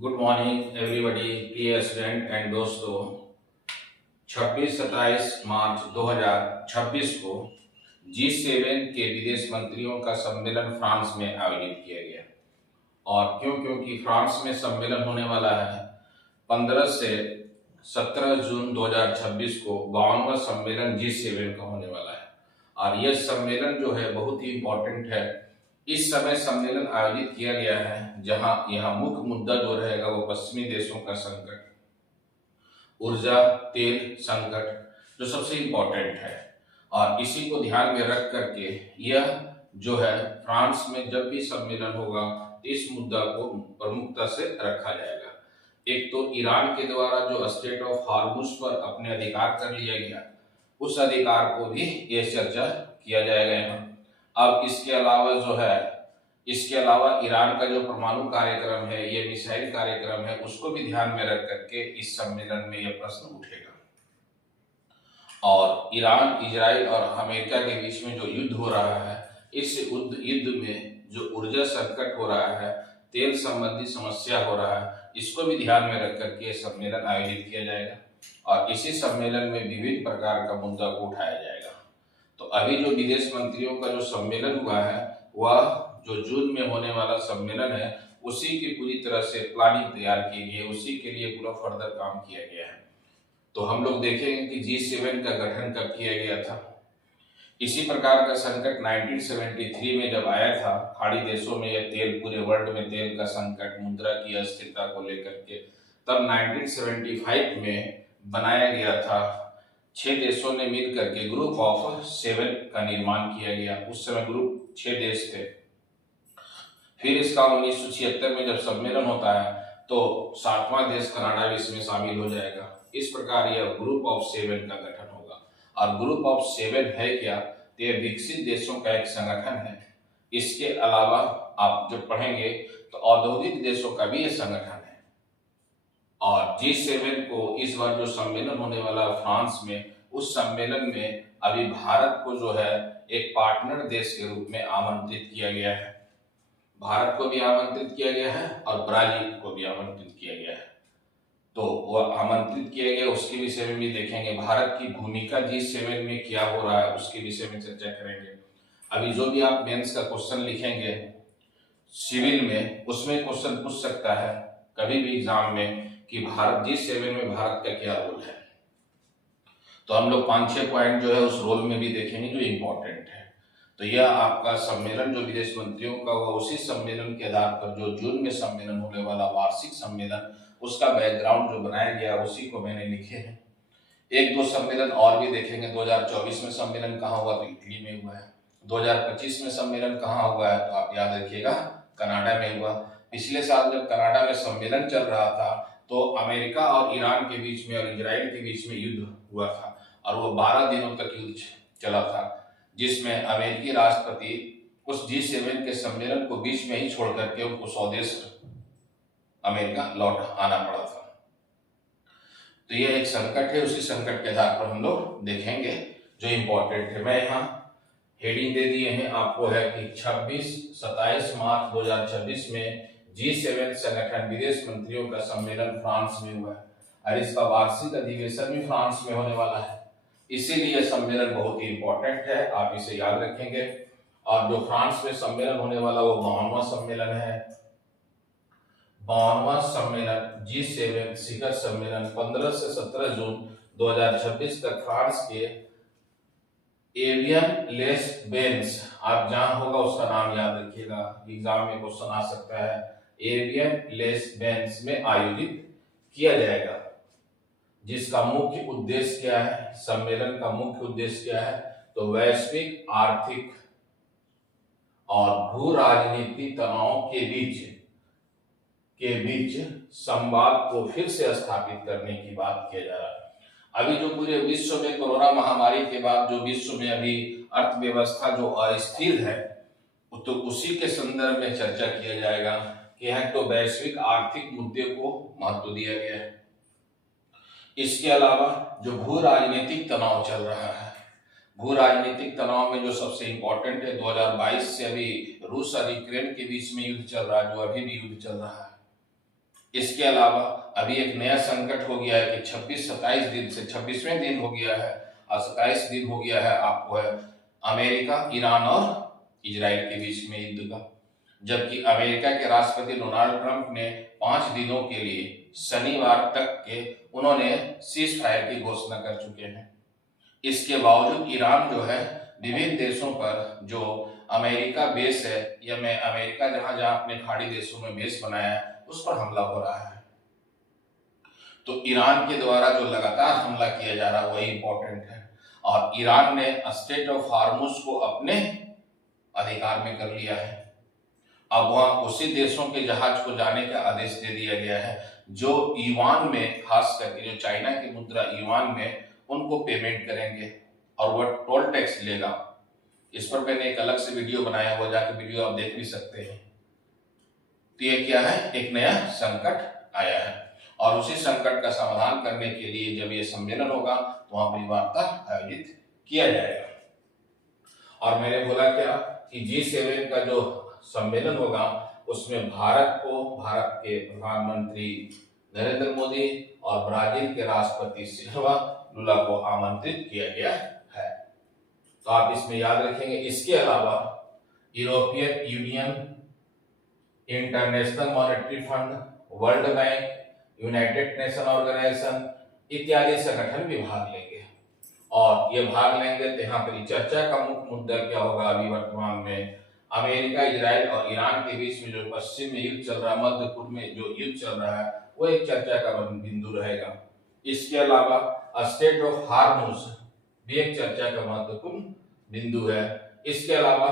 Good morning everybody, प्रिय student and दोस्तों। 26-27 मार्च 2026 को G7 के विदेश मंत्रियों का सम्मेलन फ्रांस में आयोजित किया गया। और क्योंकि फ्रांस में सम्मेलन होने वाला है 15 से 17 जून 2026 को 52वां सम्मेलन G7 का होने वाला है। और यह सम्मेलन जो है बहुत ही इम्पोर्टेंट है। इस समय सम्मेलन आयोजित किया गया है जहां यह मुख्य मुद्दा जो रहेगा वो पश्चिमी देशों का संकट, ऊर्जा तेल संकट जो सबसे इम्पोर्टेंट है। और इसी को ध्यान में रख करके यह जो है फ्रांस में जब भी सम्मेलन होगा इस मुद्दा को प्रमुखता से रखा जाएगा। एक तो ईरान के द्वारा जो स्टेट ऑफ हार्मुज पर अपने अधिकार कर लिया गया, उस अधिकार को भी यह चर्चा किया जाएगा यहाँ। अब इसके अलावा ईरान का जो परमाणु कार्यक्रम है, ये मिसाइल कार्यक्रम है, उसको भी ध्यान में रख करके इस सम्मेलन में यह प्रश्न उठेगा। और ईरान, इजराइल और अमेरिका के बीच में जो युद्ध हो रहा है, इस युद्ध में जो ऊर्जा संकट हो रहा है, तेल संबंधी समस्या हो रहा है, इसको भी ध्यान में रख करके सम्मेलन आयोजित किया जाएगा। और इसी सम्मेलन में विभिन्न प्रकार का मुद्दा को उठाया जाएगा। तो अभी जो विदेश मंत्रियों का जो सम्मेलन हुआ है, वह जो जून में होने वाला सम्मेलन है, उसी की पूरी तरह से प्लानिंग तैयार की गई है, उसी के लिए पूरा फर्दर काम किया गया है। तो हम लोग देखेंगे कि G7 का गठन कब किया गया था। इसी प्रकार का संकट 1973 में जब आया था, खाड़ी देशों में यह तेल, पूरे वर्ल्ड में तेल का संकट, मुद्रा की अस्थिरता को लेकर के, तब 1975 में बनाया गया था। 6 देशों ने मिल करके ग्रुप ऑफ 7 का निर्माण किया गया। उस समय ग्रुप 6 देश थे। फिर इसका 1976 में जब सम्मेलन होता है तो 7वां देश कनाडा भी इसमें शामिल हो जाएगा। इस प्रकार यह ग्रुप ऑफ 7 का गठन होगा। और ग्रुप ऑफ 7 है क्या? तो यह विकसित देशों का एक संगठन है। इसके अलावा आप जब पढ़ेंगे तो औद्योगिक देशों का भी यह संगठन है। और G7 को इस बार जो सम्मेलन होने वाला फ्रांस में, उस सम्मेलन में अभी भारत को जो है एक पार्टनर देश के रूप में आमंत्रित किया गया है। भारत को भी आमंत्रित किया गया है और ब्राजील को भी आमंत्रित किया गया है। तो वह आमंत्रित किया गया, उसके विषय में भी देखेंगे। भारत की भूमिका G7 में क्या हो रहा है, उसके विषय में चर्चा करेंगे। अभी जो भी आप मेंस का क्वेश्चन लिखेंगे सिविल में, उसमें क्वेश्चन पूछ सकता है कभी भी एग्जाम में कि भारत G7 में भारत का क्या रोल है। तो हम लोग 5-6 पॉइंट जो है उस रोल में भी देखेंगे जो इम्पोर्टेंट है। तो यह आपका सम्मेलन जो विदेश मंत्रियों का हुआ, उसी सम्मेलन के आधार पर जो जून में सम्मेलन होने वाला वार्षिक सम्मेलन, उसका बैकग्राउंड जो बनाया गया उसी को मैंने लिखे हैं। 1-2 सम्मेलन और भी देखेंगे। 2024 में सम्मेलन कहाँ हुआ? तो इटली में हुआ है। 2025 में सम्मेलन कहाँ हुआ है? तो आप याद रखिएगा, कनाडा में हुआ। पिछले साल जब कनाडा में सम्मेलन चल रहा था तो अमेरिका और ईरान के बीच में और इजराइल के बीच में युद्ध हुआ था और वो 12 दिनों तक युद्ध चला था, जिसमें अमेरिकी राष्ट्रपति उस G7 के सम्मेलन को बीच में ही छोड़ करके उनको स्वदेश अमेरिका लौट आना पड़ा था। तो यह एक संकट है। उसी संकट के आधार पर हम लोग देखेंगे जो इम्पोर्टेंट है। मैं यहाँ हेडिंग दे दिए हैं आपको, है कि 26-27 मार्च 2026 में G7 संगठन विदेश मंत्रियों का सम्मेलन फ्रांस में हुआ है और इसका वार्षिक अधिवेशन भी फ्रांस में होने वाला है। इसीलिए सम्मेलन बहुत ही इंपॉर्टेंट है, आप इसे याद रखेंगे। और जो फ्रांस में सम्मेलन होने वाला वो 52वां सम्मेलन है। 52वां सम्मेलन G7 शिखर सम्मेलन 15 से 17 जून 2026 तक फ्रांस के एवियन लेस बेंस, आप जहां होगा उसका नाम याद रखिएगा, एग्जाम में क्वेश्चन आ सकता है, एवियन लेस बेंस में आयोजित किया जाएगा। जिसका मुख्य उद्देश्य क्या है? सम्मेलन का मुख्य उद्देश्य क्या है? तो वैश्विक आर्थिक और भू राजनीतिक तनाव के बीच संवाद को फिर से स्थापित करने की बात किया जा रहा है। अभी जो पूरे विश्व में कोरोना महामारी के बाद जो विश्व में अभी अर्थव्यवस्था जो अस्थिर है, तो उसी के संदर्भ में चर्चा किया जाएगा कि है तो वैश्विक आर्थिक मुद्दे को महत्व दिया गया है। इसके अलावा जो भू राजनीतिक तनाव चल रहा है, भू राजनीतिक तनाव में जो सबसे इंपॉर्टेंट है, 2022 से अभी रूस और यूक्रेन के बीच में युद्ध चल रहा है, जो अभी भी युद्ध चल रहा है। इसके अलावा अभी एक नया संकट हो गया है कि 26-27 दिन से 26वें दिन हो गया है और 27 दिन हो गया है आपको है अमेरिका, ईरान और इजराइल के बीच में युद्ध का। जबकि अमेरिका के राष्ट्रपति डोनाल्ड ट्रंप ने 5 दिनों के लिए शनिवार तक के उन्होंने सीज फायर की घोषणा कर चुके हैं। इसके बावजूद ईरान जो है विभिन्न देशों पर जो अमेरिका बेस है या मैं अमेरिका जहां जहां अपने खाड़ी देशों में बेस बनाया है उस पर हमला हो रहा है। तो ईरान के द्वारा जो लगातार हमला किया जा रहा है वही इंपॉर्टेंट है। और ईरान ने स्टेट ऑफ हार्मुज को अपने अधिकार में कर लिया है। अब वहां उसी देशों के जहाज को जाने का आदेश दे दिया गया है जो युआन में, खास करके जो चाइना की मुद्रा युआन में, उनको पेमेंट करेंगे और वह टोल टैक्स लेगा। इस पर मैंने एक अलग से वीडियो बनाया हुआ, जाकर वीडियो आप देख भी सकते हैं। तो ये क्या है, एक नया संकट आया है और उसी संकट का समाधान करने के लिए जब ये सम्मेलन होगा तो वहां पर वार्ता आयोजित किया जाएगा। और मैंने बोला क्या कि G7 का जो सम्मेलन होगा उसमें भारत के प्रधानमंत्री नरेंद्र मोदी और ब्राजील के राष्ट्रपति सिल्वा लुला को आमंत्रित किया गया है। तो आप इसमें याद रखेंगे। इसके अलावा European Union, International Monetary Fund, World Bank, United Nation Organisation इत्यादि संगठन भी भाग लेंगे और ये भाग लेंगे। तो यहाँ पर चर्चा का मुख्य मुद्दा क्या होगा, अभी वर्तमान में अमेरिका, इजराइल और ईरान के बीच में जो पश्चिम में युद्ध चल रहा है, मध्य पूर्व में जो युद्ध चल रहा है, वो एक चर्चा का बिंदु रहेगा। इसके अलावा स्टेट ऑफ हार्मुज भी एक चर्चा का महत्वपूर्ण बिंदु है। इसके अलावा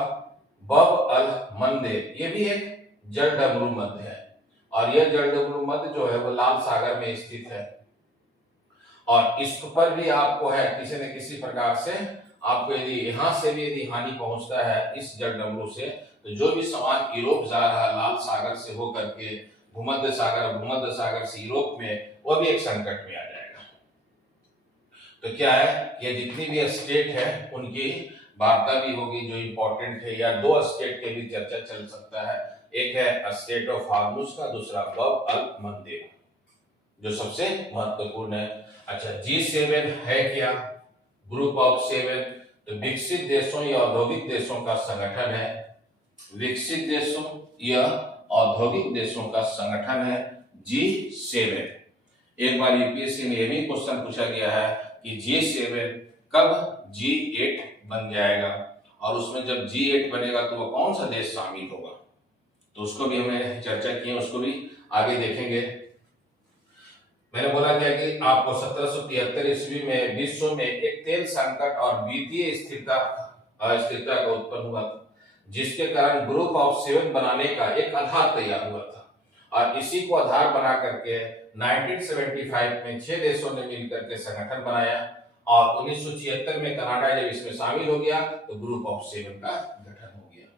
बब अल मंदेब ये भी एक जलडमरू मध्य है और यह जलडमरू मध्य जो है वो लाल सागर में स्थित है और इस पर भी आपको है किसी न किसी प्रकार से आपको यदि यहां से भी यदि हानि पहुंचता है इस जलडमरू से, तो जो भी सामान यूरोप जा रहा है लाल सागर से होकर के भूमध्य सागर से यूरोप में, वो भी एक संकट में आ जाएगा। तो क्या है, ये जितनी भी स्टेट है उनकी वार्ता भी होगी जो इंपॉर्टेंट है, या दो स्टेट के भी चर्चा चल सकता है। एक है स्टेट ऑफ हार्मुज का, दूसरा बब अल मंदेब जो सबसे महत्वपूर्ण है। अच्छा, G7 है क्या? ग्रुप ऑफ 7, तो विकसित देशों या औद्योगिक देशों का संगठन है। विकसित देशों या औद्योगिक देशों का संगठन है G7। एक बार यूपीएससी में यह भी क्वेश्चन पूछा गया है कि G7 कब G8 बन जाएगा और उसमें जब G8 बनेगा तो वो कौन सा देश शामिल होगा, तो उसको भी हमने चर्चा की है, उसको भी आगे देखेंगे। मैंने बोला क्या कि आपको 1773 ईस्वी में विश्व में एक तेल संकट और वित्तीय अस्थिरता का उत्पन्न हुआ था, जिसके कारण ग्रुप ऑफ 7 बनाने का एक आधार तैयार हुआ था और इसी को आधार बना करके 1975 में 6 देशों ने मिलकर के संगठन बनाया और 1976 में कनाडा जब इसमें शामिल हो गया तो ग्रुप ऑफ 7 का गठन हो गया।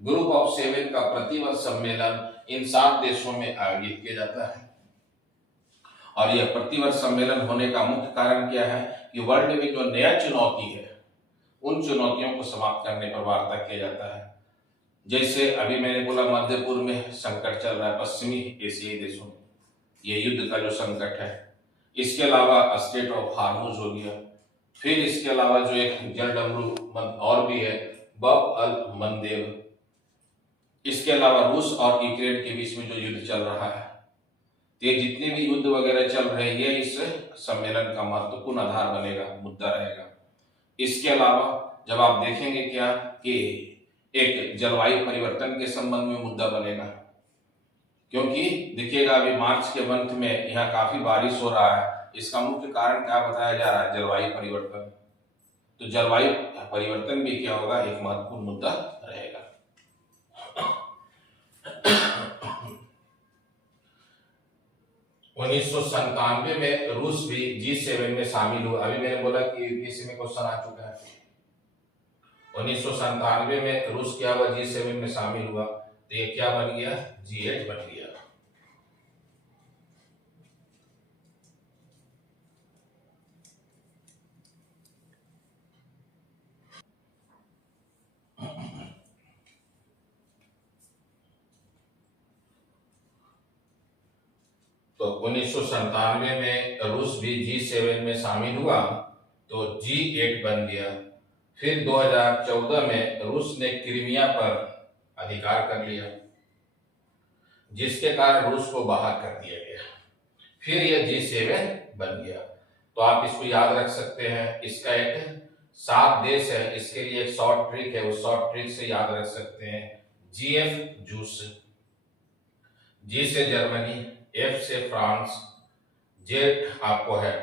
ग्रुप ऑफ 7 का प्रतिवर्ष सम्मेलन इन 7 देशों में आयोजित किया जाता है और यह प्रतिवर्ष सम्मेलन होने का मुख्य कारण क्या है कि वर्ल्ड में जो नया चुनौती है उन चुनौतियों को समाप्त करने पर वार्ता किया जाता है। जैसे अभी मैंने बोला मध्य पूर्व में संकट चल रहा है, पश्चिमी एशियाई देशों में ये युद्ध का जो संकट है। इसके अलावा स्टेट ऑफ हार्मुज हो गया, फिर इसके अलावा जो एक जलडमरू और भी है बब अल मंदेब। इसके अलावा रूस और यूक्रेन के बीच में जो युद्ध चल रहा है, ये जितने भी युद्ध वगैरह चल रहे हैं ये इस सम्मेलन का महत्वपूर्ण आधार बनेगा, मुद्दा रहेगा। इसके अलावा जब आप देखेंगे क्या कि एक जलवायु परिवर्तन के संबंध में मुद्दा बनेगा, क्योंकि देखिएगा अभी मार्च के अंत में यहाँ काफी बारिश हो रहा है, इसका मुख्य कारण क्या बताया जा रहा है, जलवायु परिवर्तन। तो जलवायु परिवर्तन भी क्या होगा, एक महत्वपूर्ण मुद्दा रहेगा। 1997 में रूस भी G7 में शामिल हुआ। अभी मैंने बोला कि यूपीएससी में क्वेश्चन आ चुका है। 1997 में रूस क्या हुआ, G7 में शामिल हुआ, तो ये क्या बन गया, G8 बन गया। तो 1997 में रूस भी G7 में शामिल हुआ तो G8 बन गया। फिर 2014 में रूस ने क्रीमिया पर अधिकार कर लिया, जिसके कारण रूस को बाहर कर दिया गया। फिर यह G7 बन गया। तो आप इसको याद रख सकते हैं। इसका एक 7 देश है, इसके लिए एक शॉर्ट ट्रिक है, उस शॉर्ट ट्रिक से याद रख सकते हैं। GF जूस, G से जर्मनी, F से फ्रांस, J आपको है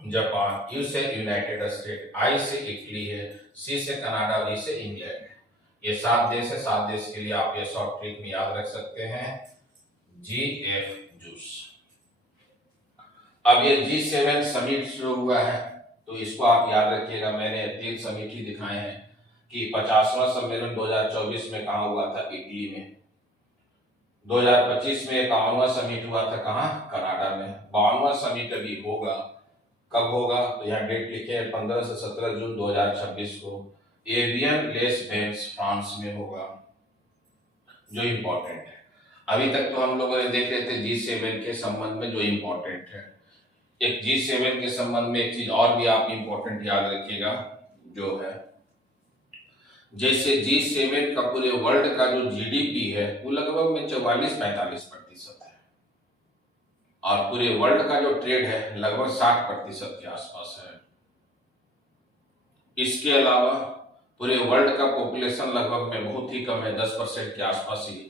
जापान, U से यूनाइटेड स्टेट, I से इटली है, C से कनाडा और E से इंग्लैंड। ये 7 देश है। 7 देश के लिए आप ये शॉर्ट ट्रिक में याद रख सकते हैं, GF जूस। अब ये G7 समिट शुरू हुआ है, तो इसको आप याद रखिएगा। मैंने 3 समिट ही दिखाए हैं कि 50वां सम्मेलन 2024 में कहाँ हुआ था, इटली में। 2025 में 51वां समिट हुआ था, कहाँ, कनाडा में। 52वां समिट अभी होगा, कब होगा तो यहाँ डेट लिखे हैं 15 से 17 जून 2026 को एवियन लेस बेंस फ्रांस में होगा, जो इम्पोर्टेंट है। अभी तक तो हम लोगों ने देख रहे थे G7 के संबंध में जो इम्पोर्टेंट है। एक G7 के संबंध में एक चीज और भी आप इम्पोर्टेंट याद रखिएगा, जो है जैसे G7 का पूरे वर्ल्ड का जो GDP है वो लगभग में 44-45% है, और पूरे वर्ल्ड का जो ट्रेड है लगभग 60% के आसपास है। इसके अलावा पूरे वर्ल्ड का पॉपुलेशन लगभग में बहुत ही कम है, 10% के आसपास ही,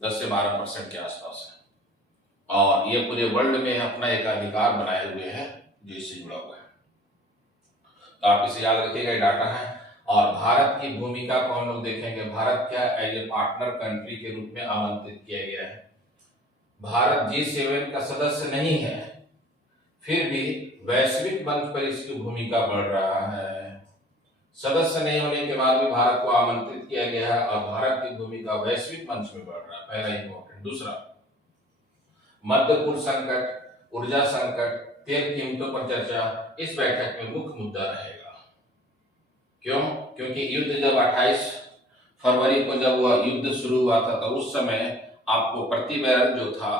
10 से 12% के आसपास है, और ये पूरे वर्ल्ड में अपना एक अधिकार बनाए हुए है जो इससे जुड़ा हुआ है। तो आप इसे याद रखिएगा, ये डाटा है। और भारत की भूमिका को हम लोग देखेंगे। भारत क्या एज ए पार्टनर कंट्री के रूप में आमंत्रित किया गया है। भारत G7 का सदस्य नहीं है, फिर भी वैश्विक मंच पर इसकी भूमिका बढ़ रहा है। सदस्य नहीं होने के बाद भी भारत को आमंत्रित किया गया है और भारत की भूमिका वैश्विक मंच में बढ़ रहा है, पहला इंपॉर्टेंट। दूसरा, मध्य पूर्व संकट, ऊर्जा संकट, तेल कीमतों पर चर्चा इस बैठक में मुख्य मुद्दा रहेगा। क्यों? क्योंकि युद्ध जब 28 फरवरी को जब वह युद्ध शुरू हुआ था, तो उस समय आपको प्रति बैरल जो था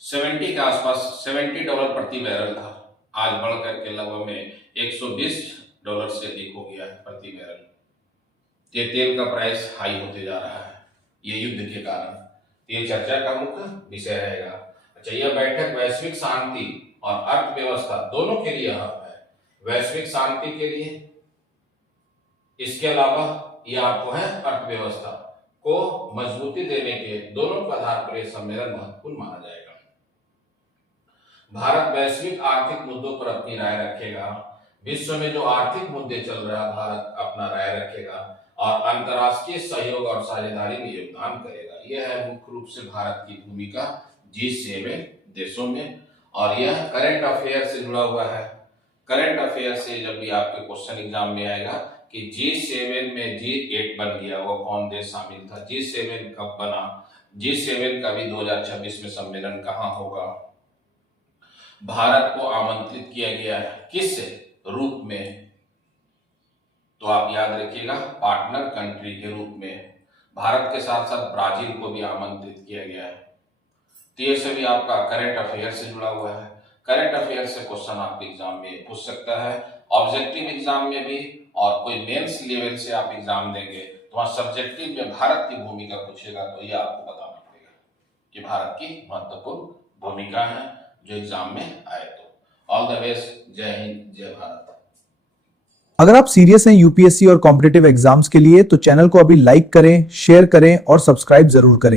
70 के आसपास, $70 प्रति बैरल था। आज बढ़ करके लगभग में $120 से अधिक हो गया है प्रति बैरल। ये तेल का प्राइस हाई होते जा रहा है, ये युद्ध के कारण। ये चर्चा का मुख्य विषय रहेगा। अच्छा, यह बैठक वैश्विक शांति और अर्थव्यवस्था दोनों के लिए अहम है। वैश्विक शांति के लिए, इसके अलावा यह आपको है अर्थव्यवस्था को मजबूती देने के, दोनों के आधार पर यह सम्मेलन महत्वपूर्ण माना जाएगा। भारत वैश्विक आर्थिक मुद्दों पर अपनी राय रखेगा। विश्व में जो आर्थिक मुद्दे चल रहा है, भारत अपना राय रखेगा और अंतर्राष्ट्रीय सहयोग और साझेदारी में योगदान करेगा। यह है मुख्य रूप से भारत की भूमिका G7 देशों में, और यह करंट अफेयर से जुड़ा हुआ है। करंट अफेयर से जब भी आपके क्वेश्चन एग्जाम में आएगा कि G7 में G8 बन गया, वो कौन देश शामिल था, G7 कब बना, G7 का भी 2026 में सम्मेलन कहाँ होगा, भारत को आमंत्रित किया गया है किस रूप में, तो आप याद रखिएगा पार्टनर कंट्री के रूप में। भारत के साथ साथ ब्राजील को भी आमंत्रित किया गया है। तो ये सभी आपका करंट अफेयर से जुड़ा हुआ है। करंट अफेयर से क्वेश्चन आपके एग्जाम में पूछ सकता है, ऑब्जेक्टिव एग्जाम में भी, और कोई मेंस लेवल से आप एग्जाम देंगे तो वहां सब्जेक्टिव में भारत की भूमिका पूछेगा, तो ये आपको बताना पड़ेगा कि भारत की महत्वपूर्ण भूमिका है जो एग्जाम में आए। तो ऑल द बेस्ट, जय हिंद, जय भारत। अगर आप सीरियस हैं यूपीएससी और कॉम्पिटिटिव एग्जाम्स के लिए तो चैनल को अभी लाइक करें, शेयर करें और सब्सक्राइब जरूर करें।